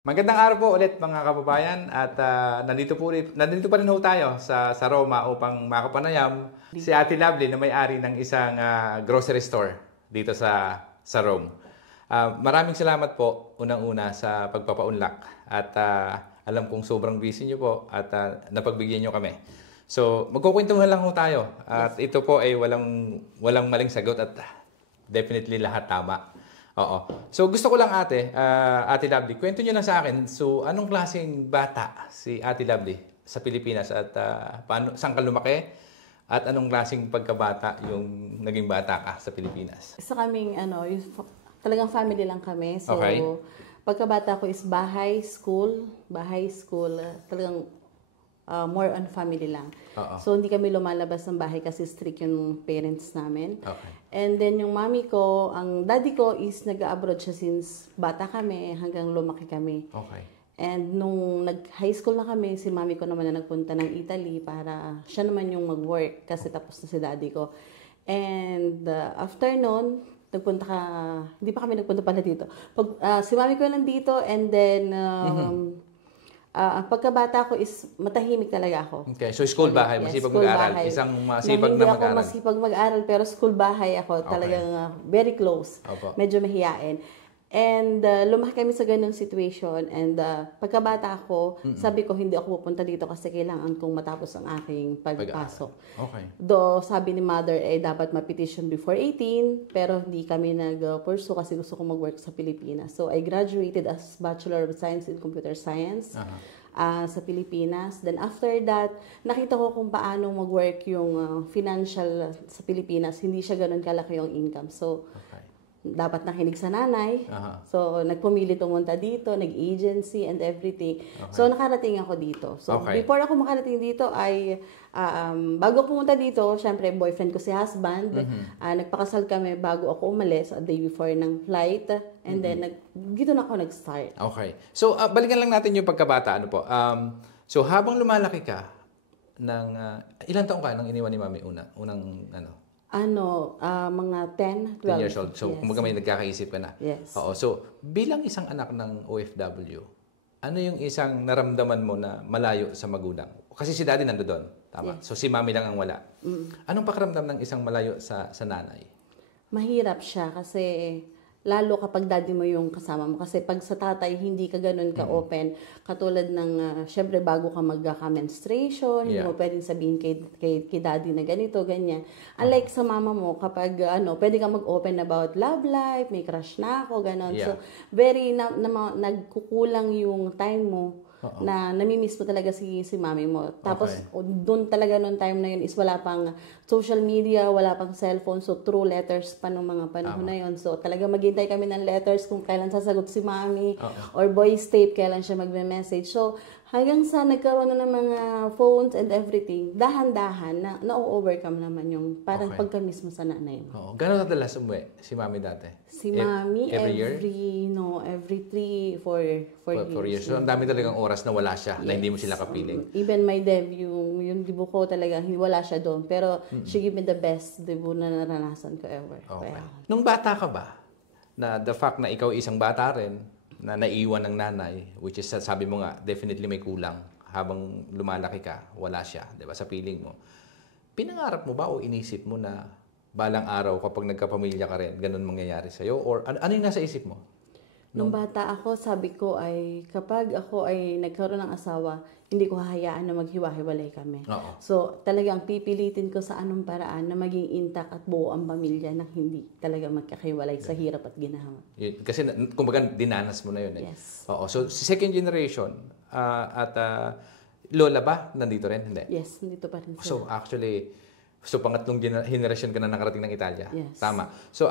Magandang araw po ulit mga kababayan at nandito pa rin ho tayo sa Roma upang makapanayam si Ate Lovely na may-ari ng isang grocery store dito sa Rome. Maraming salamat po unang-una sa pagpapaunlak at alam kong sobrang busy niyo po at napagbigyan niyo kami. So magkukwentuhan lang ho tayo at ito po ay walang maling sagot at definitely lahat tama. Oo. So gusto ko lang Ate Lovely, kwento niyo lang sa akin. So anong klaseng bata si Ate Lovely sa Pilipinas at saan ka lumaki? At anong klaseng pagkabata yung naging bata ka sa Pilipinas? Isa kaming talagang family lang kami. So Okay. pagkabata ko is bahay, school, talagang more on family lang. Oo. So hindi kami lumalabas ng bahay kasi strict yung parents namin. Okay. And then yung mami ko, ang daddy ko is nag-abroad siya since bata kami hanggang lumaki kami. Okay. And nung nag-high school na kami, si mami ko naman na nagpunta ng Italy para siya naman yung mag-work kasi tapos na si daddy ko. And after nun, hindi pa kami nagpunta pala dito. Si mami ko nandito and then ang pagkabata ko is matahimik talaga ako. Okay, so school bahay, Yes, masipag school mag-aral. bahay. Isang masipag Hindi na ako mag-aral. masipag mag-aral pero school bahay ako. Okay. Talagang very close. Opo. Medyo mahiyain. And lumaki kami sa ganung situation. And pagkabata ako, sabi ko hindi ako pupunta dito kasi kailangan kong matapos ang aking pagpasok. Okay. Do sabi ni mother dapat ma-petition before 18 pero hindi kami nag-pursue kasi gusto ko mag-work sa Pilipinas. So I graduated as Bachelor of Science in Computer Science sa Pilipinas. Then after that, nakita ko kung paano mag-work yung financial sa Pilipinas. Hindi siya ganun kalaki yung income. So dapat nakinig sa nanay. So, nagpumili pumunta dito, nag-agency and everything. Okay. So, nakarating ako dito. So, Okay. before ako makarating dito ay, bago ako pumunta dito, syempre, boyfriend ko si husband. Nagpakasal kami bago ako umalis, a day before ng flight. And then, dito na ako nag-start. Okay. So, balikan lang natin yung pagkabata. Ano po? So, habang lumalaki ka, ilang taong ka nang iniwan ni Mami unang Mga 10, 12. 10 years old. So, Yes. kumbaga may nagkakaisip ka na. Yes. Oo. So, bilang isang anak ng OFW, ano yung isang naramdaman mo na malayo sa magulang? Kasi si daddy nandoon. Tama. Yes. So, si mami lang ang wala. Anong pakiramdam ng isang malayo sa nanay? Mahirap siya kasi lalo kapag daddy mo yung kasama mo. Kasi pag sa tatay, hindi ka ganun ka-open. Katulad ng, syempre, bago ka magka-menstruation, hindi mo pwedeng sabihin kay daddy na ganito, ganyan. Unlike sa mama mo, kapag, pwede ka mag-open about love life, may crush na ako, ganun. Yeah. So, very, nagkukulang yung time mo. Na namimiss mo talaga si mami mo. Tapos, doon talaga noong time na yun is wala pang social media, wala pang cellphone. So, through letters pa nung mga panahon na yun. So, talaga maghintay kami ng letters kung kailan sasagot si mami. Or voice tape, kailan siya magme-message. So, hanggang sa nagkaroon na ng mga phones and everything, dahan-dahan na-overcome naman yung parang pagka-miss mo sa nanay mo. Oo. Gano'n kadalas umuwi si mami dati? Si mami, every year? every 4 years. So, ang dami talagang oras na wala siya, na hindi mo sila kapiling. Even my debut, yung debut ko talaga, wala siya doon. Pero she gave me the best debut na naranasan ko ever. Okay. Kaya, Nung bata ka ba, na the fact na ikaw isang bata rin, na naiwan ng nanay, which is sabi mo nga, definitely may kulang. Habang lumalaki ka, wala siya, di ba, sa piling mo. Pinangarap mo ba o inisip mo na balang araw kapag nagkapamilya ka rin, ganun mangyayari sa'yo? Or ano yung nasa isip mo? nung bata ako, sabi ko ay kapag ako ay nagkaroon ng asawa, hindi ko hahayaan na maghiwa-hiwalay kami. So, talagang pipilitin ko sa anong paraan na maging intact at buo ang pamilya na hindi talaga magkakahiwalay sa hirap at ginawa. Kasi, kumbaga, dinanas mo na yun. Yes. Oo. So, second generation, lola ba? Nandito rin? Hindi? Yes, nandito pa rin sila. So, actually, pangatlong generation ka na nakarating ng Italia. Yes. Tama. So,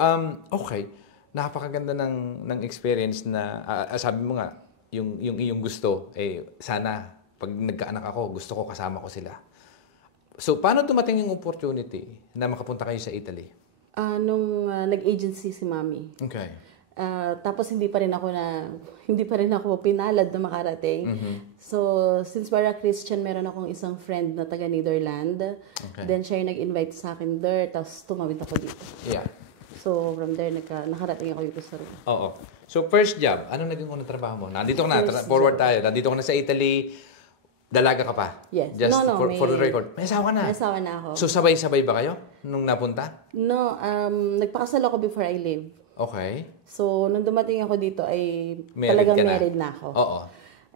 okay. Napakaganda ng experience na, sabi mo nga, yung iyong gusto, sana, pag nagkaanak ako, gusto ko kasama ko sila. So, paano tumating yung opportunity na makapunta kayo sa Italy? Nung nag-agency si Mami. Okay. Tapos hindi pa rin ako pinalad na makarating. So, since para Christian, meron akong isang friend na taga Netherlands. Okay. Then siya yung nag-invite sa akin there, tapos tumawid ako dito. Yeah. So, from there, nakarating ako dito sa Roma. Oo. So, first job, ano naging unang trabaho mo? Nandito ka na, forward tayo. Nandito ka na sa Italy, dalaga ka pa? Yes. Just No, for the record. May asawa ka na? May asawa na ako. So, sabay-sabay ba kayo nung napunta? No, nagpakasal ako before I leave. Okay. So, nung dumating ako dito ay Married talagang ka na? married na ako. Oo.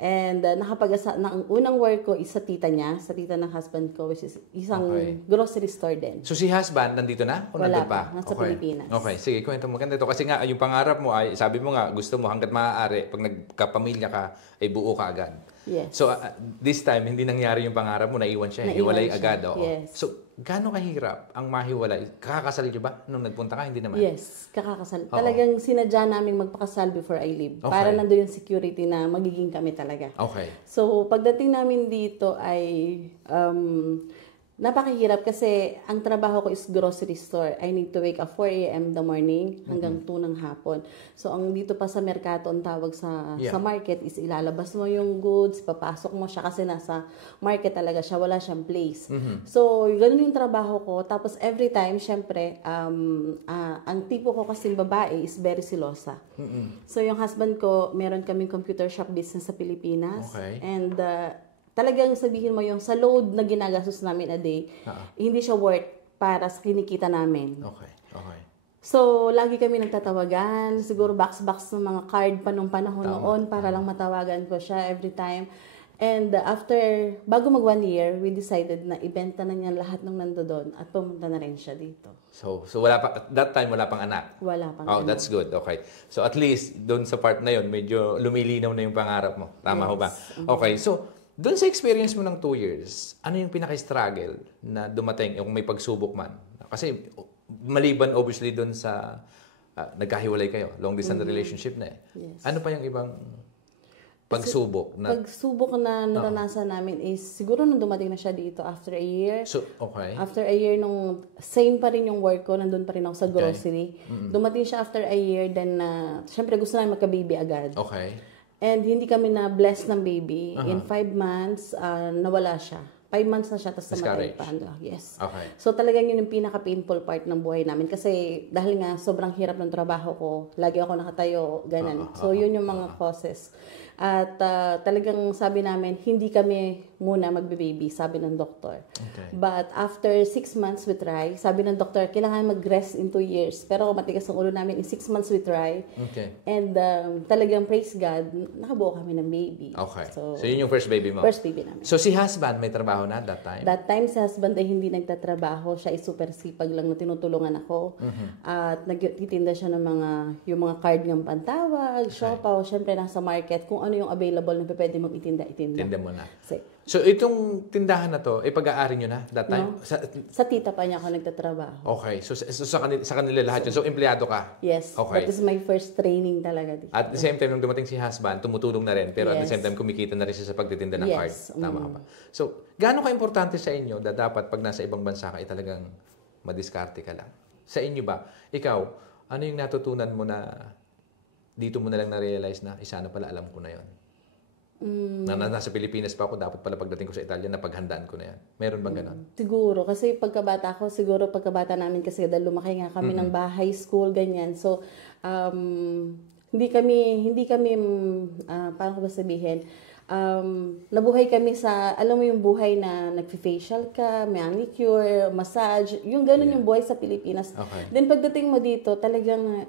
And ang unang work ko is sa tita niya, sa tita ng husband ko, which is isang grocery store din. So si husband nandito na o Wala nandun pa? pa, nasa Pilipinas. Okay, sige, kwento mo. Maganda ito. Kasi nga, yung pangarap mo ay, sabi mo nga, gusto mo hanggat maaari, pag nagkapamilya ka, ay buo ka agad. Yes. So this time, hindi nangyari yung pangarap mo, naiwan siya. Hiwalay siya. agad. Oo. Yes. So, gaano kahirap ang mahiwalay? Kakakasal niyo ba nung nagpunta ka? Hindi naman? Yes, kakakasal. Talagang sinadya namin magpakasal before I leave. Okay. Para nandun yung security na magiging kami talaga. Okay. So, pagdating namin dito ay napakahirap kasi ang trabaho ko is grocery store. I need to wake up 4 a.m. the morning hanggang 2 ng hapon. So, ang dito pa sa merkato, ang tawag sa market is ilalabas mo yung goods, papasok mo siya kasi nasa market talaga siya, wala siyang place. So, ganun yung trabaho ko. Tapos, every time, syempre, ang tipo ko kasing babae is very silosa. So, yung husband ko, meron kaming computer shop business sa Pilipinas. Okay. And, talagang sabihin mo yung sa load na ginagastos namin a day, hindi siya worth para sa kinikita namin. Okay. Okay. So, lagi kami nagtatawagan. Siguro box-box ng mga card pa nung panahon noon para lang matawagan ko siya every time. And bago mag 1 year, we decided na ibenta na niya lahat ng nandoon at pumunta na rin siya dito. So wala pa, that time wala pang anak? Wala pang anak. That's good. Okay. So at least, doon sa part na yon medyo lumilinaw na yung pangarap mo. Tama ho ba? Okay. So, doon sa experience mo ng 2 years, ano yung pinaka-struggle na dumating, yung may pagsubok man? Kasi maliban obviously doon sa nagkahiwalay kayo, long distance relationship na eh. Yes. Ano pa yung ibang pagsubok na pagsubok na naranasan namin is siguro nung dumating na siya dito after a year. So, okay. After a year nung same pa rin yung work ko, nandun pa rin ako sa grocery. Dumating siya after a year, then syempre gusto namin magka-baby agad. Okay. And hindi kami na-bless ng baby. In 5 months, nawala siya. 5 months na siya, tapos namatay pa. Yes. Okay. So talagang yun yung pinaka-painful part ng buhay namin. Kasi dahil nga sobrang hirap ng trabaho ko, lagi ako nakatayo, ganun. So yun yung mga causes. At talagang sabi namin, hindi kami muna magbe-baby, sabi ng doktor. Okay. But after 6 months we try, sabi ng doktor, kailangan mag-rest in 2 years. Pero matigas ang ulo namin, in 6 months we try. Okay. And talagang praise God, nakabuo kami ng baby. Okay. So yun yung first baby mo? First baby namin. So si husband may trabaho na that time? That time, si husband ay hindi nagtatrabaho. Siya ay super sipag lang na tinutulungan ako. At nagtitinda siya ng yung mga card ng pantawag, siopaw. Siyempre, nasa market. Kung ano yung available na pwede mong itinda. Tinda mo na. So, itong tindahan na to, pag-aari nyo na that time? No. Sa tita pa niya ako nagtatrabaho. Okay. So sa kanila lahat yun. So empleyado ka? Yes. Okay. That is my first training talaga dito. At the same time, nung dumating si husband, tumutulong na rin. Pero at the Yes. same time, kumikita na rin siya sa pagtitinda ng Yes. card. Tama ba? So, gaano ka-importante sa inyo na dapat pag nasa ibang bansa ka, talagang madiskarte ka lang? Sa inyo ba? Ikaw, ano yung natutunan mo na dito mo na lang na-realize na isa na pala alam ko na yon? Na nasa Pilipinas pa ako, dapat pala pagdating ko sa Italia, napaghandaan ko na yan. Meron bang ganon? Siguro. Kasi pagkabata namin kasi dahil lumaki nga kami ng bahay, school, ganyan. So, hindi kami paano ko ba sabihin, nabuhay kami sa, alam mo yung buhay na nagfi-facial ka, manicure, massage, yung ganun yung buhay sa Pilipinas. Okay. Then pagdating mo dito, talagang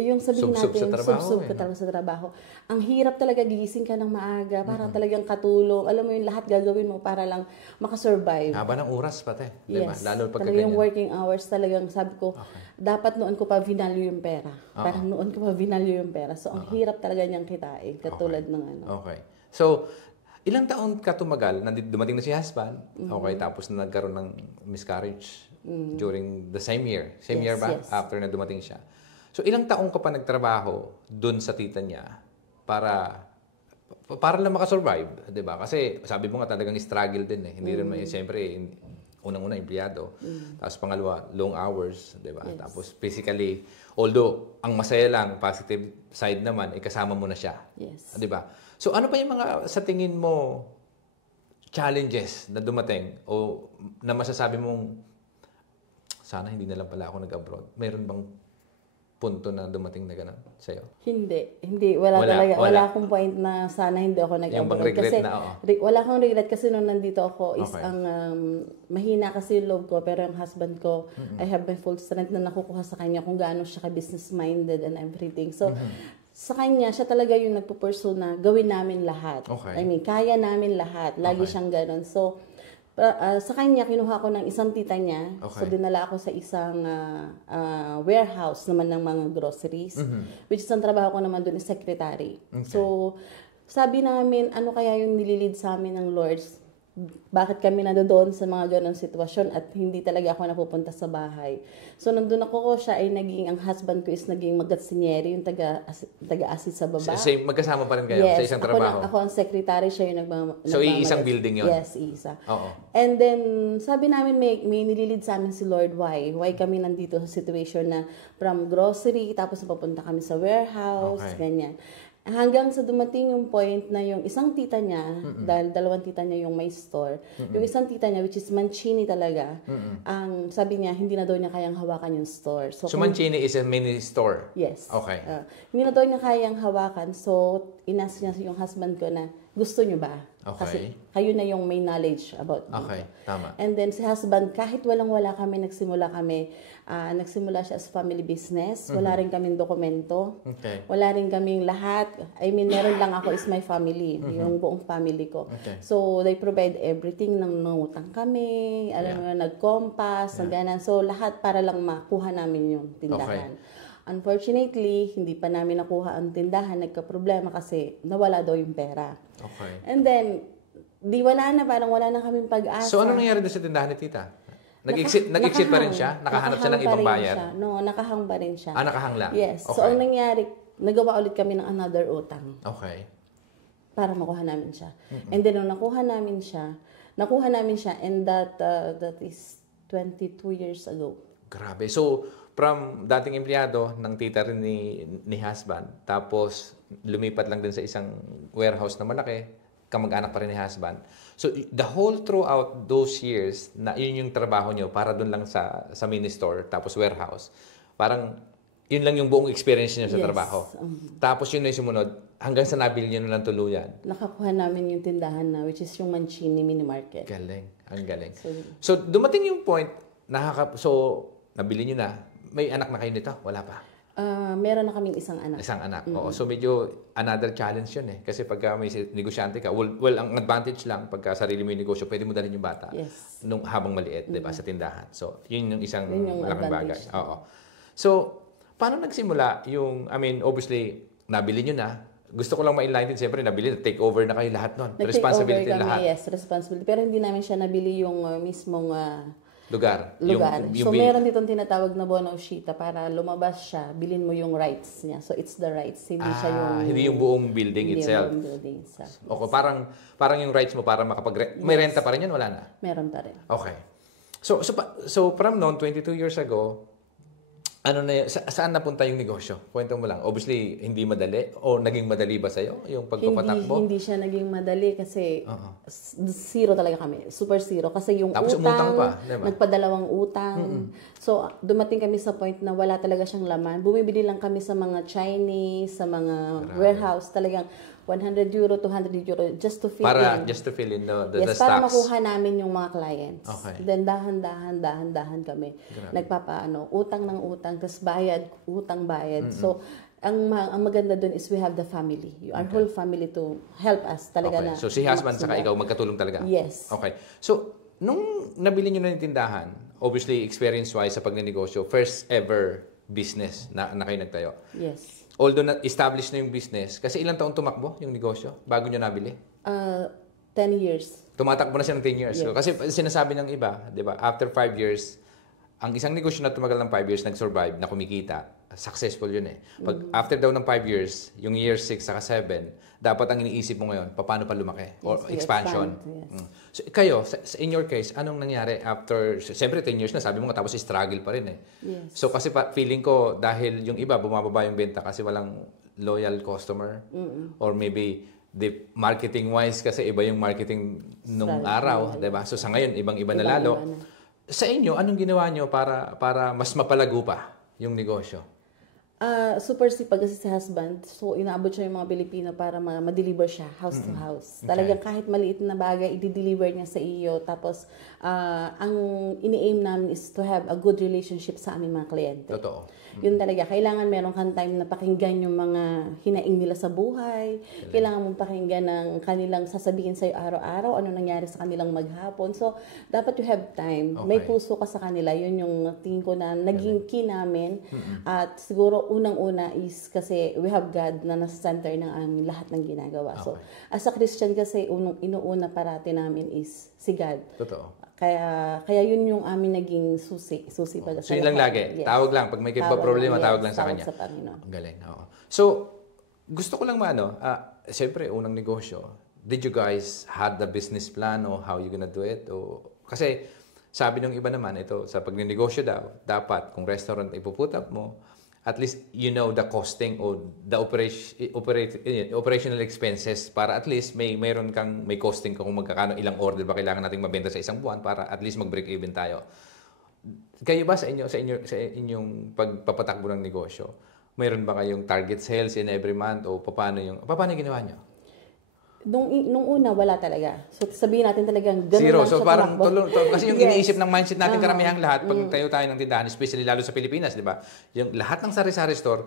yung sabihin Sub-sub natin, sa trabaho, sub-sub ka talaga sa trabaho. Ang hirap talaga, gigising ka ng maaga, para talagang katulong. Alam mo yung lahat gagawin mo para lang makasurvive. Haba ng oras pati, di ba? Yes. Lalo pag talagang ganyan. working hours, talagang sabi ko, dapat noon ko pa vinalue yung pera. Parang noon ko pa vinalue yung pera. So, ang hirap talaga niyang kitain, katulad ng ano. Okay. So, ilang taon ka tumagal? Dumating na si husband. Okay, tapos nagkaroon ng miscarriage during the same year. Same year ba? Yes. After na dumating siya. So, ilang taon ka pa nagtrabaho dun sa tita niya para lang makasurvive, 'di ba? Kasi sabi mo nga talagang struggle din eh. Hindi rin siyempre unang-una empleyado. Tapos pangalawa, long hours, 'di ba? Yes. Tapos physically, although ang masaya lang, positive side naman, kasama mo na siya. Yes. 'Di ba? So ano pa yung mga sa tingin mo challenges na dumating o na masasabi mong sana hindi na lang pala ako nag-abroad? Meron bang punto na dumating na gano'n sa'yo? Hindi. Wala talaga. Wala akong point na sana hindi ako Yung bang nag-abroad. regret Kasi na, oo. wala akong regret kasi nung nandito ako is Okay. ang mahina kasi yung loob ko. Pero yung husband ko, I have my full strength na nakukuha sa kanya kung gaano siya ka-business-minded and everything. So, sa kanya, siya talaga yung nagpo-pursue na gawin namin lahat. Okay. I mean, kaya namin lahat. Lagi siyang ganun. So, sa kanya, kinuha ko ng isang tita niya. Okay. So, dinala ako sa isang warehouse naman ng mga groceries. Which is ang trabaho ko naman doon is secretary. Okay. So, sabi namin, ano kaya yung nililid sa amin ng Lord? Bakit kami nandoon sa mga ganong sitwasyon at hindi talaga ako napupunta sa bahay. So, nandun ako, siya ay ang husband ko is naging magatsinyeri, yung taga-assist sa baba. Same, magkasama pa rin kayo sa isang trabaho? Ako ang secretary, siya yung So, iisang building yun? Yes, isa. Oo. And then, sabi namin, may nililid sa amin si Lord, why? Why kami nandito sa situation na from grocery, tapos papunta kami sa warehouse, ganyan. Hanggang sa dumating yung point na yung isang tita niya, dahil dalawang tita niya yung may store, yung isang tita niya, which is Mancini talaga, ang sabi niya, hindi na daw niya kayang hawakan yung store. So Mancini is a mini store? Yes. Okay. Hindi na daw niya kayang hawakan, so inas niya yung husband ko na, gusto niyo ba? Okay. Kasi kayo na yung may knowledge about dito. Okay, tama. And then si husband, kahit walang-wala kami, nagsimula siya as family business. Wala rin kaming dokumento. Okay. Wala rin kaming lahat. I mean, meron lang ako is my family, yung buong family ko. Okay. So, they provide everything. Nangutang kami, nag-compass, ganan. So, lahat para lang makuha namin yung tindahan. Okay. Unfortunately, hindi pa namin nakuha ang tindahan. Nagka-problema kasi nawala daw yung pera. Okay. And then, parang wala na kaming pag-asa. So, ano nangyari doon sa tindahan ni tita? Nag-exit pa rin siya? Nakahanap siya ng ibang buyer? No, nakahang pa rin siya. Nakahang lang? Yes. Okay. So, ang nangyari, nagawa ulit kami ng another utang. Okay. Para makuha namin siya. And then, nung nakuha namin siya, and that is 22 years ago. Grabe. So, from dating empleyado ng tita rin ni husband, tapos lumipat lang din sa isang warehouse na malaki, kamag-anak pa rin ni husband. So, the whole throughout those years, na yun yung trabaho nyo para dun lang sa mini store, tapos warehouse, parang yun lang yung buong experience niyo sa trabaho. Tapos yun na yung sumunod, hanggang sa nabili nyo na lang tuluyan. Nakakuha namin yung tindahan na, which is yung Mancini Mini Market. Galing. Ang galing. So, dumating yung point, nabili nyo na, may anak na kayo nito? Wala pa? Meron na kaming isang anak. Isang anak. Oo. So, medyo another challenge yun eh. Kasi pagka may negosyante ka, well, ang advantage lang, pagka sarili mo yung negosyo, pwede mo dalhin yung bata habang maliit, di ba, sa tindahan. So, yun yung isang malaking bagay. Oo. So, paano nagsimula yung, obviously, nabili nyo na. Gusto ko lang ma-enlighten, siyempre, nabili na, take over na kayo lahat nun. Responsibility kami, lahat. Yes, responsibility. Pero hindi namin siya nabili yung mismong lugar. So, meron ditong tinatawag na Bono Ushita para lumabas siya, bilhin mo yung rights niya. So, it's the rights. Hindi siya yung... Hindi yung buong building itself. Hindi yung building itself. Okay, parang yung rights mo para may renta pa rin yun, wala na? Meron pa rin. Okay. So from noon, 22 years ago, ano na saan napunta yung negosyo? Kwento mo lang. Obviously, hindi madali. O naging madali ba sa'yo yung pagpapatakbo? Hindi siya naging madali kasi zero talaga kami. Super zero. Kasi yung tapos utang, pa, diba? nagpadalawang utang. So, dumating kami sa point na wala talaga siyang laman. Bumibili lang kami sa mga Chinese, sa mga warehouse. Talagang 100 euro, 200 euro just to fill in. Just to fill in the stocks. Para makuha namin yung mga clients. Okay. Then dahan-dahan kami. Utang ng utang, tapos utang bayad. So, ang maganda dun is we have the family. Our whole family to help us talaga na. So, si husband saka ikaw magkatulong talaga? Yes. Okay. So, nung nabili nyo na yung tindahan, obviously, experience-wise sa pagnenegosyo, first ever business na kayo nagtayo. Yes. Although na-establish na yung business, kasi ilang taon tumakbo yung negosyo bago nyo nabili? 10 years. Tumatakbo na siya ng 10 years. Yes. Kasi sinasabi ng iba, di ba, after 5 years, ang isang negosyo na tumagal ng 5 years, nag-survive, na kumikita, successful yun eh. Pag after daw ng 5 years, yung year 6 saka 7, dapat ang iniisip mo ngayon, paano pa lumaki? Or expansion. Yes. So, kayo, in your case, anong nangyari after, siyempre 10 years na, sabi mo nga, tapos struggle pa rin eh. Yes. So, kasi feeling ko, dahil yung iba, bumababa yung benta kasi walang loyal customer. Or maybe, the marketing-wise, kasi iba yung marketing nung araw, diba? So, sa ngayon, ibang-iba na lalo. Sa inyo, anong ginawa nyo para mas mapalago pa yung negosyo? Super sipag kasi si husband. So, inaabot siya yung mga Pilipino para ma-deliver siya house to house. Talagang kahit maliit na bagay, i-deliver niya sa iyo. Tapos, ang ini-aim namin is to have a good relationship sa aming mga kliyente. Totoo. Yun talaga. Kailangan meron kang time na pakinggan yung mga hinaing nila sa buhay. Kailangan mong pakinggan ng kanilang sasabihin sa'yo araw-araw, ano nangyari sa kanilang maghapon. So, dapat you have time. May puso ka sa kanila. Yun yung tingin ko na naging key namin. At siguro, unang-una is kasi we have God na nasa center ng aming lahat ng ginagawa. So, as a Christian kasi, inuuna parati namin is si God. Totoo. Kaya yun yung amin naging susi pa. So yun lang lagi. Yes. Tawag lang. Pag may problema, tawag lang sa Kanya. Sa Panginoon. Ang galing. Oo. So, gusto ko lang siyempre, unang negosyo, did you guys had the business plan o how you gonna do it? Kasi, sabi ng iba naman, ito, sa pagnenegosyo daw, dapat, kung restaurant ipuput up mo, at least you know the costing o the operational expenses para at least may costing ka kung magkakano ilang order ba kailangan nating mabenta sa isang buwan para at least mag-break even tayo. Kayo ba sa inyong pagpapatakbo ng negosyo, mayroon ba kayong target sales in every month o paano ginawa niyo? Nung una, wala talaga. So, sabihin natin talagang gano'n zero. lang So, siya parang kasi yung iniisip ng mindset natin karamihang lahat, pag tayo ng tindahan, especially lalo sa Pilipinas, di ba? Yung lahat ng sari-sari store,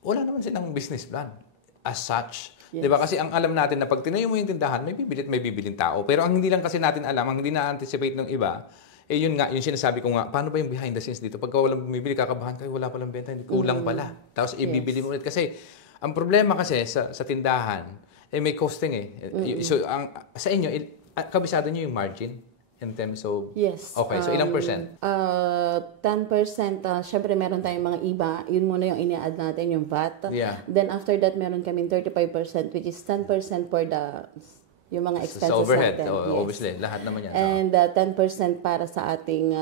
wala naman silang business plan as such. Yes. Di ba? Kasi ang alam natin na pag tinayo mo yung tindahan, may bibiling tao. Pero ang hindi lang kasi natin alam, ang hindi na-anticipate ng iba, yun nga, yung sinasabi ko nga, paano ba yung behind the scenes dito? Pagka walang bumibili, kakabahan kayo, wala palang benta, kulang pala. Tapos ibibili mo ulit. Kasi, ang problema kasi sa tindahan, may costing So, sa inyo, kabisado niyo yung margin in terms of... Yes. Okay, so ilang percent? 10%. Syempre, meron tayong mga iba. Yun muna yung ini-add natin, yung VAT. Yeah. Then, after that, meron kaming 35%, which is 10% for yung mga expenses sa overhead, natin. Yes. Obviously, lahat naman yan. And 10% para sa ating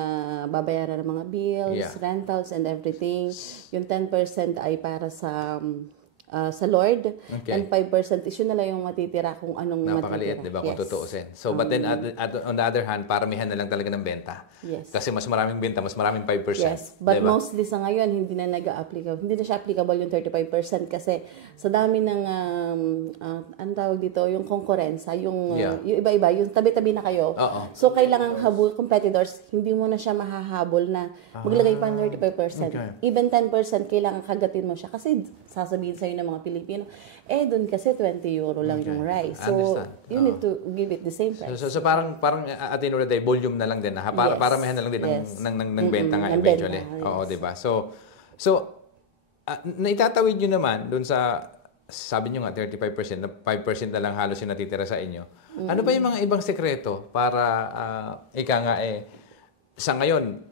babayaran ng mga bills, rentals, and everything. Yung 10% ay para sa Lord. Okay. And 5% is yun na lang yung matitira kung anong napakaliit, di ba? Kung tutuusin. So, but then, on the other hand, paramihan na lang talaga ng benta. Yes. Kasi mas maraming benta, mas maraming 5%. Yes. But diba? mostly sa ngayon, hindi na nag-applicable. Hindi na siya applicable yung 35% kasi sa dami ng, ano tawag dito, yung konkurensa, yung iba-iba, yung tabi-tabi na kayo. So, kailangan competitors, hindi mo na siya mahahabol na maglagay pa ng 35%. Okay. Even 10%, kailangan kagatin mo siya kasi sasabihin sa'yo ng mga Pilipino, doon kasi 20 euro lang yung rice. So, you need to give it the same price. So parang at the end of the day, volume na lang din. Para may na lang din ng benta nga eventually. Oo, di ba? So naitatawid nyo naman doon sa, sabi nyo nga, 35%, na 5% na lang halos yung natitira sa inyo. Ano ba yung mga ibang sekreto para, sa ngayon,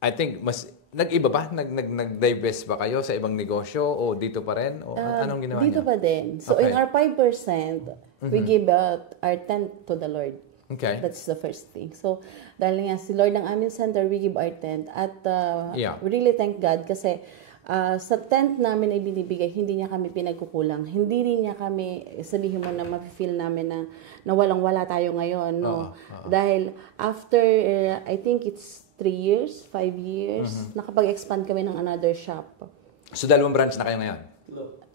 I think, nag-iba ba? Nag-divest ba kayo sa ibang negosyo o dito pa rin? O anong ginawa dito niyo? pa din. So, in our 5%, we give out our 10 to the Lord. Okay. That's the first thing. So, dahil nga si Lord ang aming center, we give our 10. At we really thank God kasi sa 10 namin ay binibigay, hindi niya kami pinagkukulang. Hindi rin niya kami, sabihin mo na mafe-feel namin na walang-wala tayo ngayon. No? Dahil after, I think it's 3 years, 5 years, nakapag-expand kami ng another shop. So, 2 branch na kayo ngayon?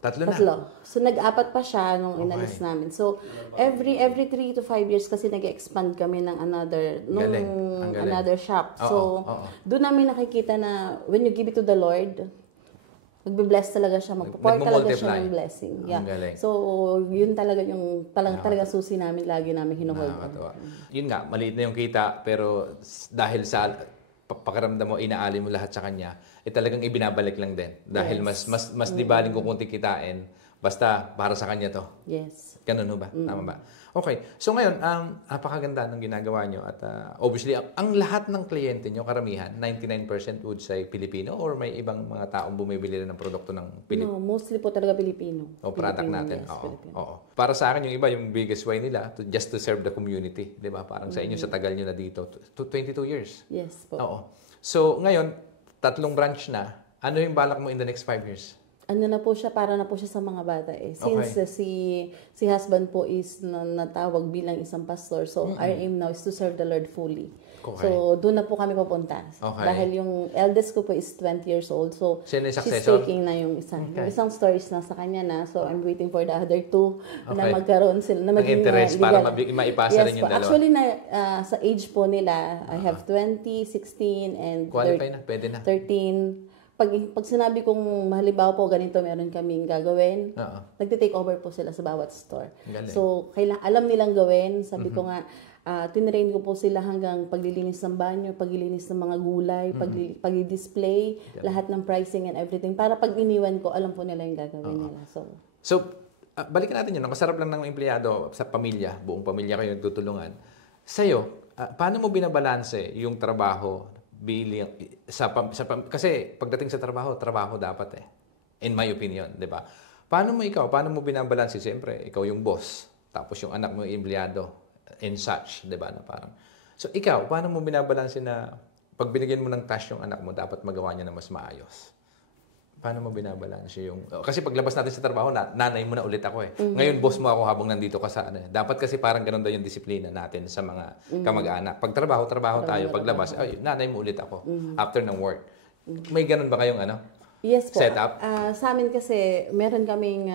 Tatlo na? So, nag-apat pa siya nung inalis namin. So, every 3 to 5 years kasi nag-expand kami ng another shop. So, doon namin nakikita na when you give it to the Lord, magbe-bless talaga siya, magpo-pour talaga siya ng blessing. Yeah. So, yun talaga yung talaga susi namin, lagi namin hinuhold. Yun nga, maliit na yung kita, pero dahil sa pakiramdam mo, inaali mo lahat sa Kanya, talagang ibinabalik lang din. Dahil mas di baling kung kunti kitain, basta para sa Kanya to. Yes. Ganun ho ba? Tama ba? Okay. So ngayon, napakaganda ng ginagawa nyo at obviously, ang lahat ng kliyente nyo, karamihan, 99% would say Pilipino or may ibang mga taong bumibili rin ng produkto ng Pilipino? No, mostly po talaga Pilipino. O product natin. Yes, oo. Para sa akin, yung iba, yung biggest way nila, just to serve the community. Di ba? Parang sa inyo, sa tagal nyo na dito, 22 years. Yes po. Oo. So ngayon, 3 branch na. Ano yung balak mo in the next 5 years? ano na po siya, para na po siya sa mga bata eh. Since si husband po is natawag bilang isang pastor, so our aim now is to serve the Lord fully. Okay. So, doon na po kami papunta. Okay. Dahil yung eldest ko po is 20 years old. So, sino yung she's successor? taking na yung isang. Yung isang stories na sa kanya na. So, I'm waiting for the other two na magkaroon sila. Na maging interest legal. Para maipasa rin yung dalawa. Actually, sa age po nila, I have 20, 16, and qualify na, pwede na. 13. Pag sinabi kong halimbawa po ganito meron kaming gagawin, nagte-take over po sila sa bawat store. Galing. So, alam nilang gawin. Sabi ko nga, tinrain ko po sila hanggang paglilinis ng banyo, paglilinis ng mga gulay, pag-display, lahat ng pricing and everything. Para pag iniwan ko, alam po nila yung gagawin nila. So, balikan natin yun. Masarap lang ng empleyado sa pamilya, buong pamilya kayo nagtutulungan. Sa'yo, paano mo binabalanse yung trabaho kasi pagdating sa trabaho dapat eh. In my opinion, di ba? Paano mo binabalanse? Siyempre, ikaw yung boss, tapos yung anak mo yung empleyado, and such, di ba? Na parang, so, ikaw, paano mo binabalanse na pag binigyan mo ng task yung anak mo, dapat magawa niya na mas maayos? Paano mo binabalanse yung... Kasi paglabas natin sa trabaho, nanay mo na ulit ako eh. Ngayon, boss mo ako habang nandito ka sa ano. Dapat kasi parang ganun daw yung disiplina natin sa mga kamag-anak. Pag trabaho tayo. Paglabas, ay, nanay mo ulit ako. After ng work. May ganun ba kayong ano? Yes po. Setup? Sa amin kasi, meron kaming,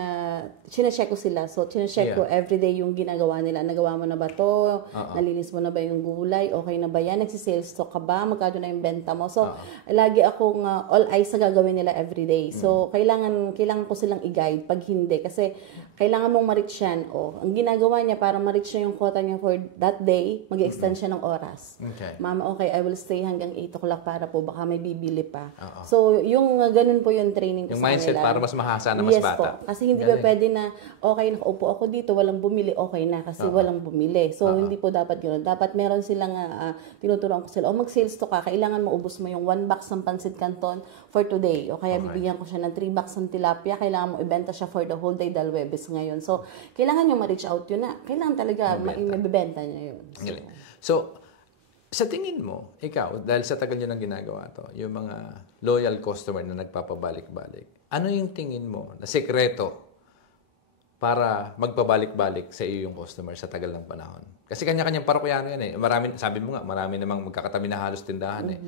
chinecheck ko sila. So, chinecheck ko everyday yung ginagawa nila. Nagawa mo na ba to? Nalinis mo na ba yung gulay? Okay na ba yan? Nagsisales stock ka ba? Magkano na yung benta mo? So, lagi akong all eyes sa gagawin nila everyday. So, kailangan ko silang i-guide pag hindi. Kasi, kailangan mong ma-reach yan. Ang ginagawa niya para ma-reach niya yung quota niya for that day, mag-extend siya ng oras. Okay. Mama, okay, I will stay hanggang 8 o'clock para po baka may bibili pa. So, yung ganun po yung training ko yung sa mindset kanila. para mas mahasa na mas bata. Po. Kasi hindi ba pwede na, okay, nakaupo ako dito, walang bumili, okay na, kasi walang bumili. So, hindi po dapat ganoon. Dapat meron silang, tinuturuan ko sila, mag-sales to ka, kailangan maubos mo yung 1 box ng pancit canton for today. O kaya bibigyan ko siya ng 3 box ng tilapia, kailangan mo ibenta siya for the whole day dahil Webes ngayon. So, kailangan nyo ma-reach out yun na. Kailangan talaga mabibenta niya yun. So, sa tingin mo, ikaw, dahil sa tagal nyo nang ginagawa to, yung mga loyal customer na nagpapabalik-balik, ano yung tingin mo na sekreto para magpabalik-balik sa iyo yung customer sa tagal ng panahon? Kasi kanya-kanyang parokyano yan eh. Sabi mo nga, marami namang magkakatabi na halos tindahan eh.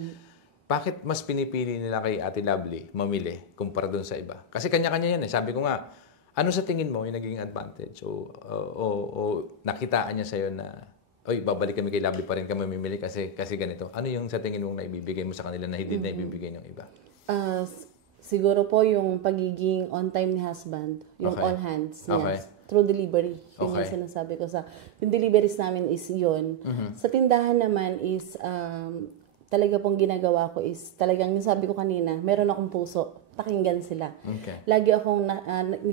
Bakit mas pinipili nila kay Ate Lovely mamili kumpara doon sa iba? Kasi kanya-kanya yan eh. Sabi ko nga, ano sa tingin mo yung naging advantage? O nakitaan niya sa'yo na, oy, babalik kami kay Lovely pa rin kami mamimili kasi ganito. Ano yung sa tingin mong naibibigay mo sa kanila na hindi na ibibigay ng iba? Siguro po yung pagiging on-time ni husband, yung all hands, yes. Through delivery. Yun yung sinasabi ko yung deliveries namin is yun. Sa tindahan naman is, talaga pong ginagawa ko is, talagang yung sabi ko kanina, meron akong puso, pakinggan sila. Lagi akong,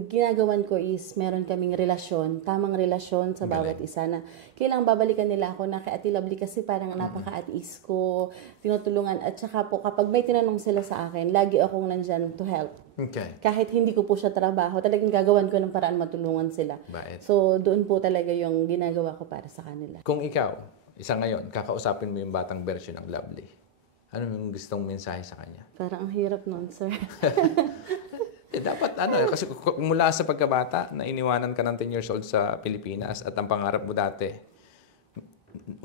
ginagawan ko is, meron kaming relasyon, tamang relasyon sa bawat isa na, kailangang babalikan nila ako na kay Ate Lovely kasi parang napaka-at-ease ko, tinutulungan, at saka po, kapag may tinanong sila sa akin, lagi akong nandyan to help. Kahit hindi ko po siya trabaho, talagang gagawan ko ng paraan matulungan sila. So, doon po talaga yung ginagawa ko para sa kanila. Kung ikaw, isa ngayon, kakausapin mo yung batang version ng Lovely. Ano yung gustong mensahe sa kanya? Parang ang hirap nun, sir. Dapat kasi mula sa pagkabata na iniwanan ka ng 10 years old sa Pilipinas at ang pangarap mo dati,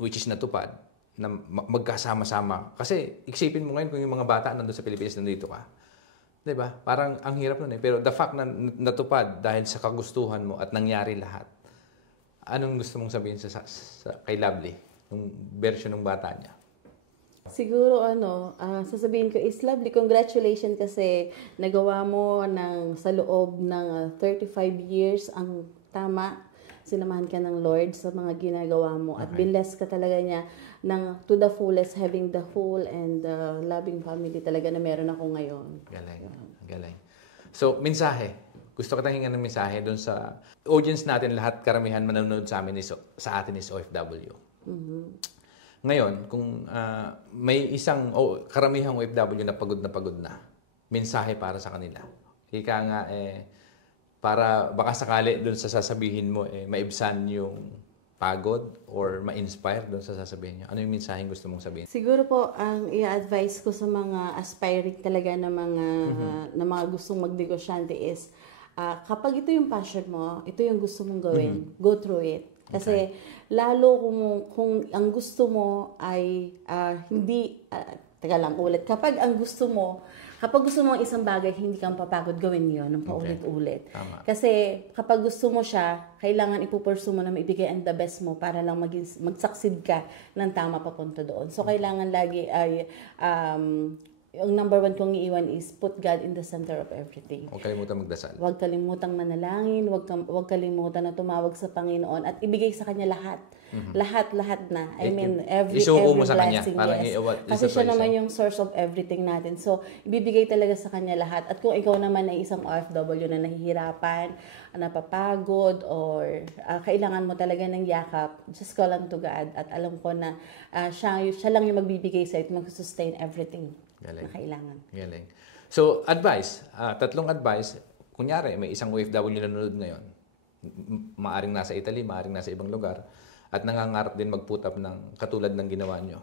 which is natupad, na magkasama-sama. Kasi isipin mo ngayon kung yung mga bata nandun sa Pilipinas, nandito ka. Diba? Parang ang hirap nun eh. Pero the fact na natupad dahil sa kagustuhan mo at nangyari lahat, anong gusto mong sabihin kay Lovely? Yung version ng bata niya? Siguro sasabihin ko is Lovely, congratulations kasi nagawa mo sa loob ng 35 years ang tama. Sinamahan ka ng Lord sa mga ginagawa mo at blessed ka talaga niya to the fullest, having the whole and loving family talaga na meron ako ngayon. Galing. So, mensahe. Gusto ko hingan ng mensahe doon sa audience natin, lahat karamihan manonood sa atin is OFW. Ngayon, kung may isang karamihang OFW na pagod na, mensahe para sa kanila. Ika nga para baka sakali doon sa sasabihin mo maibsan yung mapagod or ma-inspire doon sa sasabihin niyo? Ano yung mensaheng gusto mong sabihin? Siguro po, ang i-advise ko sa mga aspiring talaga na mga gustong magnegosyante is, kapag ito yung passion mo, ito yung gusto mong gawin, go through it. Kasi lalo kung ang gusto mo ay teka lang ulit, kapag gusto mo ang isang bagay, hindi kang papagod gawin yun ng paulit-ulit. Kasi kapag gusto mo siya, kailangan ipupursu mo na maibigay ang the best mo para lang mag-succeed ka ng tama papunta doon. So, kailangan lagi ay yung number 1 kong iiwan is put God in the center of everything. Huwag kalimutan magdasal. Huwag kalimutang manalangin, huwag kalimutan na tumawag sa Panginoon at ibigay sa Kanya lahat. Lahat na. I mean, every blessing. Kasi siya naman yung source of everything natin. So, ibibigay talaga sa Kanya lahat. At kung ikaw naman ay isang OFW na nahihirapan, napapagod, or kailangan mo talaga ng yakap, just call on to God. At alam ko na siya lang yung magbibigay sa'yo at mag-sustain everything. Galing. Na kailangan. Galing. So, advice. 3 advice. Kunyari, may isang OFW na nanonood ngayon. Maaring nasa Italy, maaring nasa ibang lugar. At nangangarap din mag-put up ng katulad ng ginawa nyo.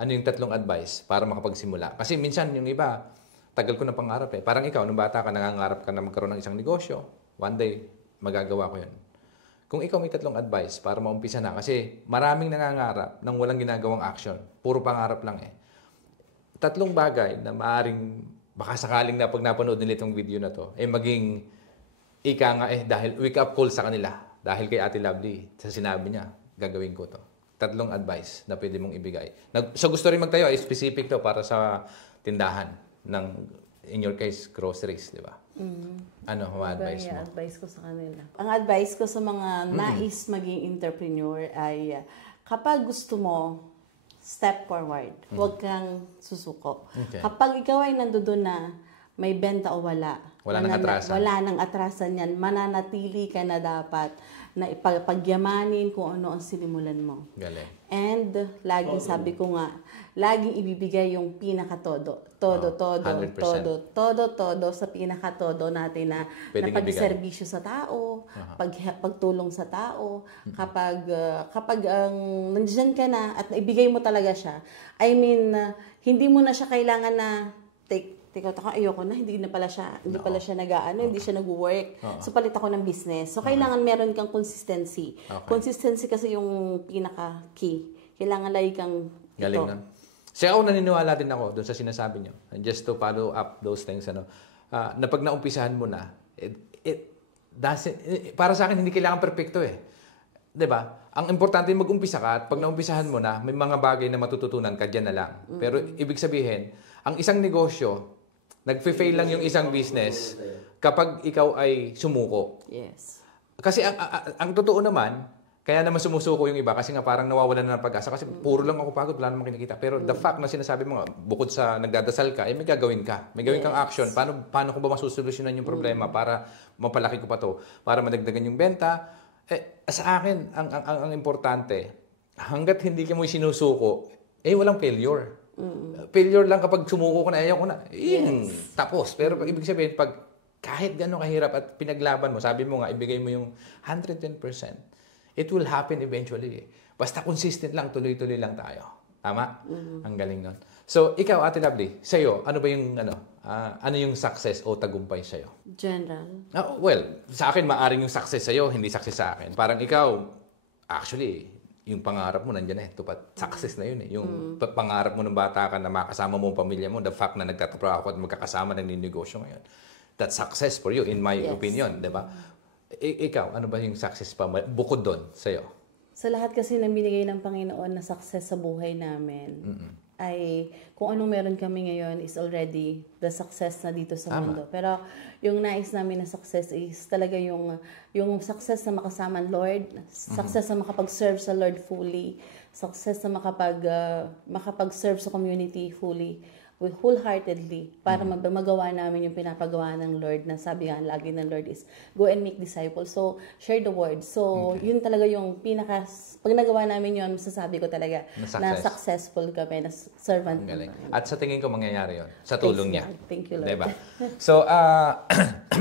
Ano yung 3 advice para makapagsimula? Kasi minsan yung iba, tagal ko na pangarap eh. Parang ikaw, nung bata ka, nangangarap ka na magkaroon ng isang negosyo. One day, magagawa ko yun. Kung ikaw may 3 advice para maumpisa na. Kasi maraming nangangarap nang walang ginagawang action. Puro pangarap lang eh. 3 bagay na maaring baka sakaling na pag napanood nila itong video na to, maging ika nga dahil wake up call sa kanila. Dahil kay Ate Lovely, sa sinabi niya, gagawin ko to. 3 advice na pwede mong ibigay. So gusto rin magtayo, specific to para sa tindahan ng, in your case, groceries, di ba? Ano ang advice mo? Advice ko sa kanila. Ang advice ko sa mga nais maging entrepreneur ay kapag gusto mo, step forward. Huwag kang susuko. Okay. Kapag ikaw ay nandoon na, may benta o wala. Wala nang atrasan. Wala nang atrasan yan. Mananatili ka na dapat na ipagyamanin kung ano ang sinimulan mo. Galing. And, laging sabi ko nga, laging ibibigay yung pinakatodo. Todo sa pinakatodo natin na pagserbisyo sa tao, pagtulong sa tao. Kapag nandiyan ka na at ibigay mo talaga siya, I mean, hindi mo na siya kailangan na ayoko na, hindi pala siya nag-aano, hindi siya nag-work. So, palit ako ng business. So, kailangan meron kang consistency. Okay. Consistency kasi yung pinaka-key. Kailangan lagi kang galing na. Siya ako naniniwala din ako doon sa sinasabi niyo. And just to follow up those things, na pag naumpisahan mo na, para sa akin, hindi kailangan perfecto eh. 'Di ba? Ang importante mag-umpisa ka at pag naumpisahan mo na, may mga bagay na matututunan ka dyan na lang. Pero ibig sabihin, ang isang negosyo, nagfe-fail lang yung isang business kapag ikaw ay sumuko. Yes. Kasi ang totoo naman, kaya naman sumusuko yung iba kasi nga parang nawawalan na ng pag-asa kasi puro lang ako pagod, wala namang kinikita. Pero the fact na sinasabi mo nga, bukod sa nagdadasal ka, may gagawin ka. May gawin kang action. Paano ko ba masusolusyonan yung problema para mapalaki ko pa to? Para madagdagan yung benta. Sa akin, ang importante, hanggat hindi mo sinusuko, walang failure. Failure lang kapag sumuko ko na, ayaw ko na. Tapos. Pero ibig sabihin, pag kahit gano'ng kahirap at pinaglaban mo, sabi mo nga, ibigay mo yung 110%, it will happen eventually. Basta consistent lang, tuloy-tuloy lang tayo. Tama? Ang galing nun. So, ikaw, Ate Lovely, sa'yo, ano ba yung, ano yung success o tagumpay sa'yo? General. Well, sa akin, maaring yung success sa'yo, hindi success sa akin. Parang ikaw, actually, yung pangarap mo nandiyan tupat. Success na yun eh. Yung pangarap mo ng bata ka na makasama mo ang pamilya mo, the fact na nagtatrabaho ako at magkakasama ng negosyo ngayon. That's success for you, in my opinion. Diba? Ikaw, ano ba yung success pa bukod doon sa'yo? Sa lahat kasi na binigay ng Panginoon na success sa buhay namin, ay kung anong meron kami ngayon is already the success na dito sa mundo. Pero yung nais namin na success is talaga yung success na makasama ang Lord, success na makapag-serve sa Lord fully, success na makapag-serve sa community fully, wholeheartedly, para magawa namin yung pinapagawa ng Lord na sabi nga lagi ng Lord is, go and make disciples. So, share the word. So, yun talaga yung pag nagawa namin yun, masasabi ko talaga na successful kami, na servant. At sa tingin ko mangyayari yun, sa tulong niya. Thank you, Lord. Diba? So,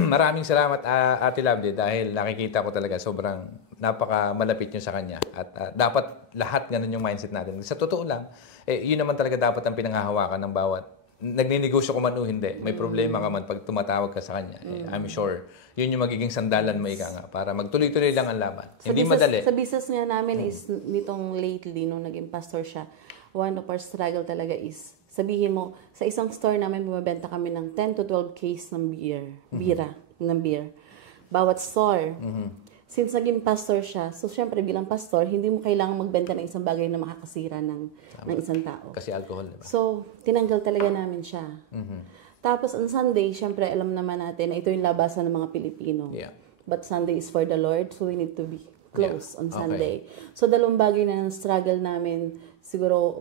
maraming salamat, Ate Lovely, dahil nakikita ko talaga sobrang napaka malapit nyo sa kanya. At dapat lahat ganun yung mindset natin. Sa totoo lang, yun naman talaga dapat ang pinanghahawakan ng bawat nagninegosyo ko man o hindi, may problema ka man pag tumatawag ka sa kanya. I'm sure yun yung magiging sandalan mo ika nga para magtuloy-tuloy lang ang laban. Hindi madali. Sa business nga namin is nitong lately, nung naging pastor siya, one of our struggle talaga is, sabihin mo, sa isang store namin, bumabenta kami ng 10 to 12 case ng beer. Bawat store. Since naging pastor siya, so syempre bilang pastor, hindi mo kailangan magbenta ng isang bagay na makakasira ng isang tao. Kasi alcohol, diba? So, tinanggal talaga namin siya. Tapos, on Sunday, syempre, alam naman natin na ito yung labasan ng mga Pilipino. Yeah. But Sunday is for the Lord, so we need to be close on Sunday. So, dalawang bagay na struggle namin, siguro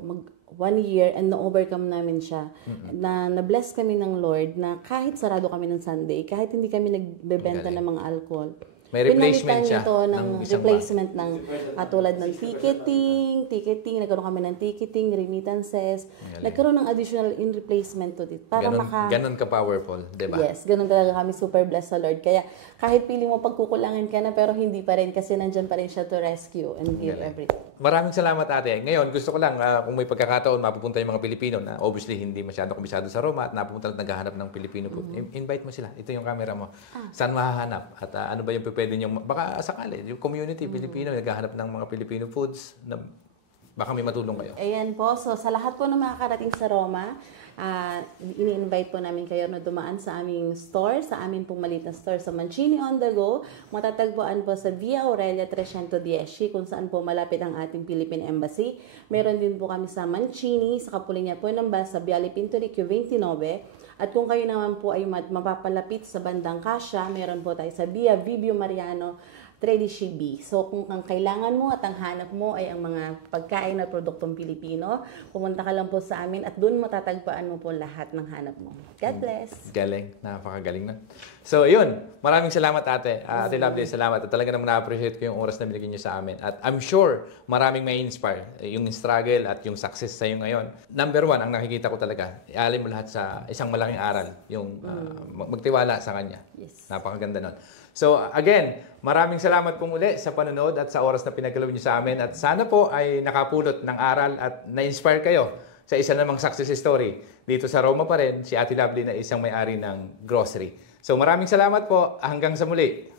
1 year, and na-overcome namin siya. Na-bless kami ng Lord na kahit sarado kami ng Sunday, kahit hindi kami nagbebenta ng mga alcohol, may replacement siya ito ng replacement ng tulad ng ticketing, nagkaroon kami ng ticketing, remittances, nagkaroon ng additional in replacement to it. Para ganun ka-powerful, di ba? Yes, ganun talaga kami, super blessed sa Lord. Kaya kahit pili mo pagkukulangan ka na, pero hindi pa rin kasi nandyan pa rin siya to rescue and give everything. Maraming salamat ate. Ngayon, gusto ko lang, kung may pagkakataon, mapupunta yung mga Pilipino na obviously hindi masyado komisyado sa Roma at napupunta at naghahanap ng Pilipino food. Invite mo sila. Ito yung camera mo. Saan mahahanap? At ano ba yung pwede nyo, baka sakali, yung community Pilipino, naghahanap ng mga Filipino foods na baka may matulong kayo. Ayan po. So, sa lahat po na makakarating sa Roma, ini-invite po namin kayo na dumaan sa aming store, sa aming pong maliit na store sa Mancini on the Go. Matatagpuan po sa Via Aurelia 310, kung saan po malapit ang ating Philippine Embassy. Meron din po kami sa Mancini, sa Kapulinya po ng Bas, sa Viale Pintoriquio 29. At kung kayo naman po ay mapapalapit sa bandang Kasia, meron po tayo sa Via Vibio Mariano 13 B. So, kung ang kailangan mo at ang hanap mo ay ang mga pagkain at produktong Pilipino, pumunta ka lang po sa amin at doon matatagpuan mo po lahat ng hanap mo. God bless! Galing. Napakagaling na. So, yun. Maraming salamat ate. Ate Lovely, salamat. At talaga naman na-appreciate ko yung oras na binigyan niyo sa amin. At I'm sure maraming may inspire. Yung struggle at yung success sa'yo ngayon. Number 1, ang nakikita ko talaga, ialin mo lahat sa isang malaking aral. Yung magtiwala sa kanya. Yes. Napakaganda nun. So again, maraming salamat po muli sa panonood at sa oras na pinagkaloob niyo sa amin. At sana po ay nakapulot ng aral at na-inspire kayo sa isa namang success story. Dito sa Roma pa rin, si Ate Lovely na isang may-ari ng grocery. So maraming salamat po. Hanggang sa muli.